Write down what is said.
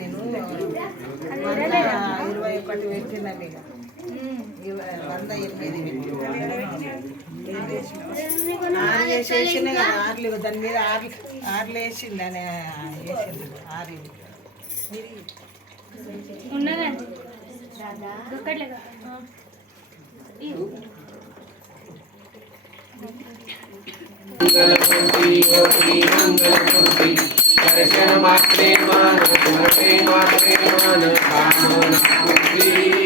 నేను 21 పెట్టినండి. 108 చేసిన కదా. ఆర్లు దాని మీద ఆర్లు వేసింది అని వేసింది. ఆరు ఉన్నదండి दर्शन मात्रे मान मात्रे मात्रे मान कामना